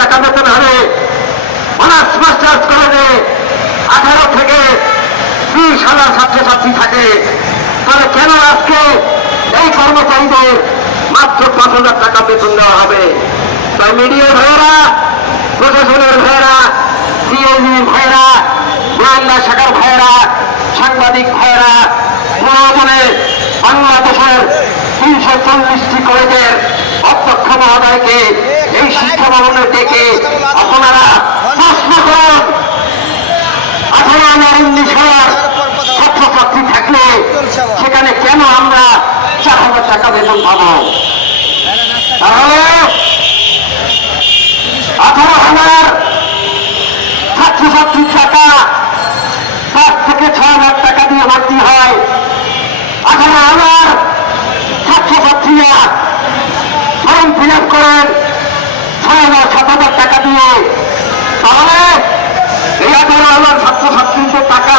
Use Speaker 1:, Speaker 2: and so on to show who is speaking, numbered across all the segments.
Speaker 1: টাকা বেতন হবে, অনার্স, মাস্টার্স কলেজে আঠারো থেকে বিশ হাজার ছাত্রছাত্রী থাকে। তাহলে কেন আজকে এই কর্মচারীদের মাত্র পাঁচ হাজার টাকা বেতন দেওয়া হবে? তাই মিডিয়া ভাইয়েরা, প্রশাসনের ভাইয়েরা ডিএমই ভাইয়েরা, গোয়েন্দা শাখার ভাইয়েরা, সাংবাদিক ভাইয়েরা, প্রয়োজনে বাংলাদেশের তিনশো চল্লিশটি কলেজের অধ্যক্ষ মহোদয়কে ভবনে ডেকে আপনারা প্রশ্ন করুন। আঠারো হাজার উনিশ হাজার ছাত্রছাত্রী থাকলে সেখানে কেন আমরা চার হাজার টাকা বেতন পাবো? তাহলে আঠারো হাজার ছাত্রছাত্রীর টাকা পাঁচ থেকে ছ হাজার টাকা দিয়ে ভর্তি হয়। আঠারো হাজার ছাত্রছাত্রীরা ফর্ম ফিল আপ করেন। ছয় হাজার সাত হাজার টাকা দিয়ে। তাহলে এই আঠারো হাজার ছাত্রছাত্রীদের টাকা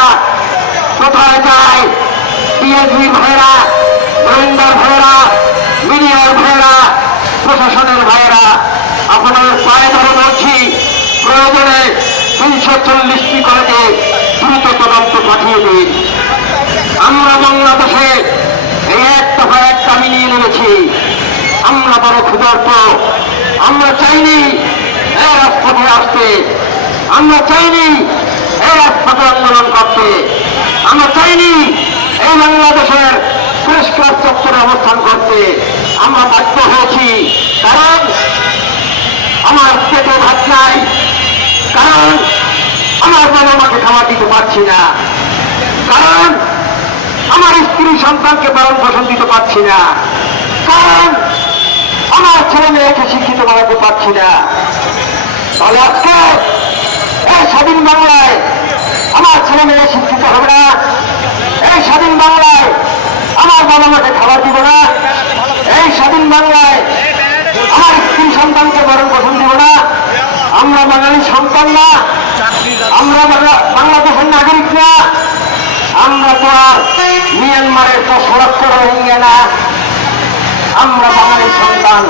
Speaker 1: কোথায় যায়? টিএসবি ভাইয়েরা গোয়েন্দার ভাইয়েরা মিডিয়ার ভাইয়েরা প্রশাসনের ভাইয়েরা আপনার পায়ে ধরে বলছি, প্রয়োজনে তিনশো চল্লিশটি কলেজে দ্রুত তদন্ত পাঠিয়ে দিন। আমরা বাংলাদেশে এই এক দফা এক দামি নিয়ে নেমেছি আমরা বড় ক্ষুধার্ত আমরা চাইনি আসতে। আমরা চাইনি আন্দোলন করতে। আমরা চাইনি এই বাংলাদেশের পুরস্কার চত্বরে অবস্থান করতে। আমরা বাধ্য হয়েছি। কারণ আমার পেটে ভাত নাই। কারণ আমার বাবা মাকে খাবার দিতে পারছি না। কারণ আমার স্ত্রী সন্তানকে পালন পোষণ দিতে পারছি না। কারণ ছেলে মেয়েকে শিক্ষিত বানাতে পারছি না। তাহলে আজকে এই স্বাধীন বাংলায় আমার ছেলে মেয়ে শিক্ষিত হবে না। এই স্বাধীন বাংলায় আমার বাবা মাকে খাবার দিব না। এই স্বাধীন বাংলায় আমার স্ত্রী সন্তানকে বরণ পোষণ দিব না। আমরা বাঙালি সন্তান না। আমরা বাংলা- বাংলাদেশের নাগরিক না। আমরা তো আর মিয়ানমারের তো সড়ক রোহিঙ্গা না। আমরা বাঙালি সন্তান।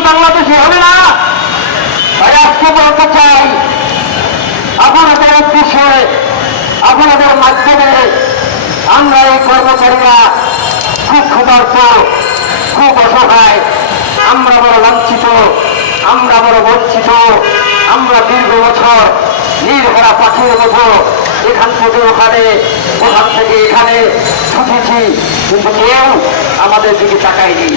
Speaker 1: বাংলাদেশি হবে না। তাই আজকে বলতে চাই? আপনাদের উদ্দেশ্যে, আপনাদের মাধ্যমে আমরা এই কর্মচারীরা খুব ক্ষুধার্ত, খুব অসহায়, আমরা বড় লাঞ্ছিত, আমরা বড় বঞ্চিত, আমরা দীর্ঘ বছর নির্ভরা পাখির মতো এখান থেকে ওখানে, ওখান থেকে এখানে ছুটেছি, কিন্তু কেউ আমাদের দিকে তাকায়নি।